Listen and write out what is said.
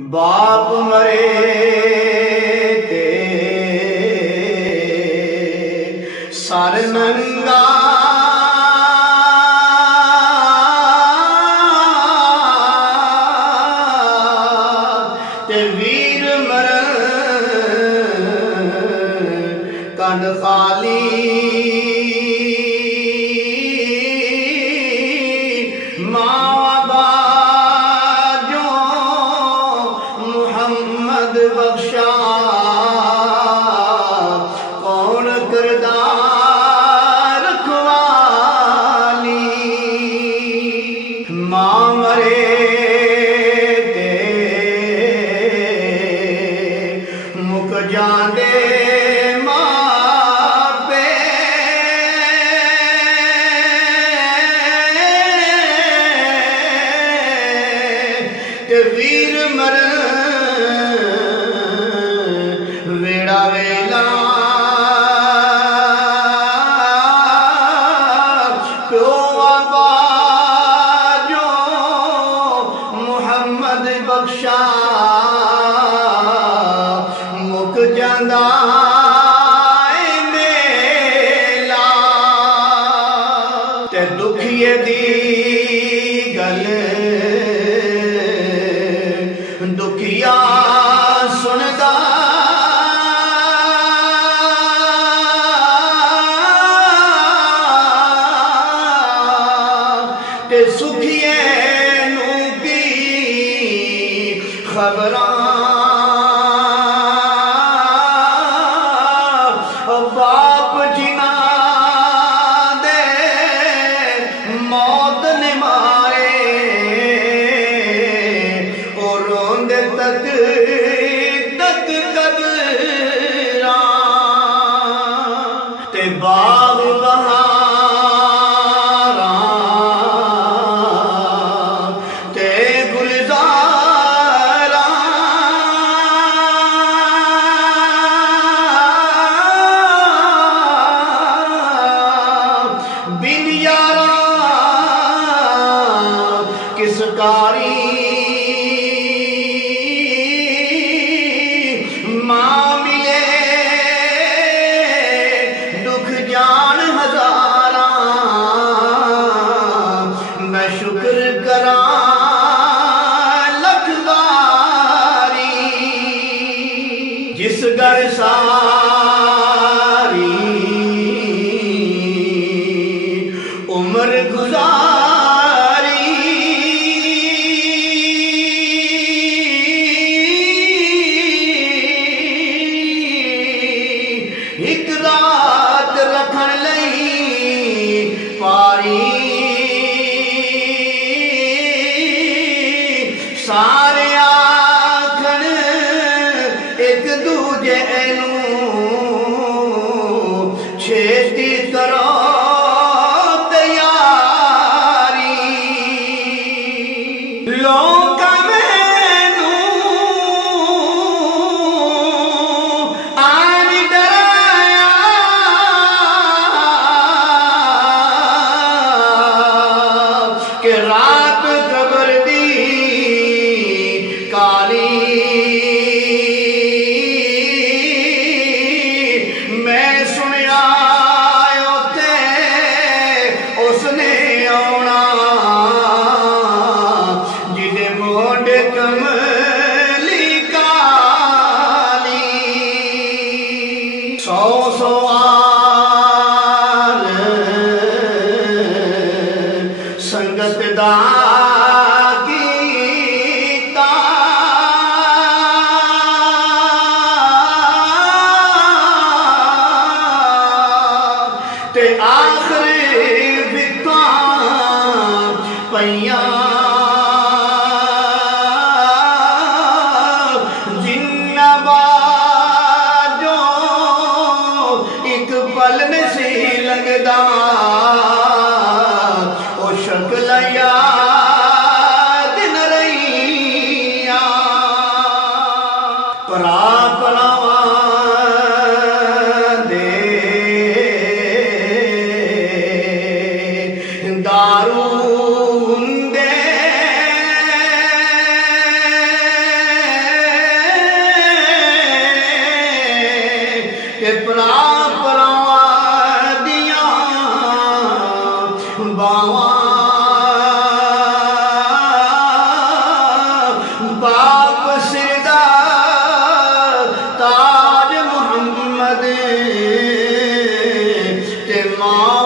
बाप मरे ते सर नंगा ते वीर मरन कन खाली बख्शा कौन करदा रखवाली। मां मरे ते मुक जांदे मापे ते वीर मरन वेड़ा वेला प्यो आबाजो मुहम्मद बख्शा मुक जांदा मेला ते दुखिए दी गल दुखिया सुनदा ते सुखिए नू की खबरां बाप जिना दे मौत ने मारे और रोंदे तक कबरां ते बाग किसकारी मां मिले दुख जान हजारा मैं शुक्र करा लख बारी जिस घर सारी उम्र गुजारी एक रात रखन लई पारी सारे आखन एक दूजे नूं छेती करो तैयारी। लोग मैनू आन डराया कि रात कबर दी काली मैं सुनिया उत्थे उसने आउणा जिदे मोढे कमली काली। सौ सवार संगत दा कीता ते आखिरी विकां पईयां जिन्ना बाजो एक पल ने सी लगदा ओ शक्ल याद न रहिया परा परावां दे दारू हुंदे बावा बाप सिरदा ताज मुहम्मद ते मां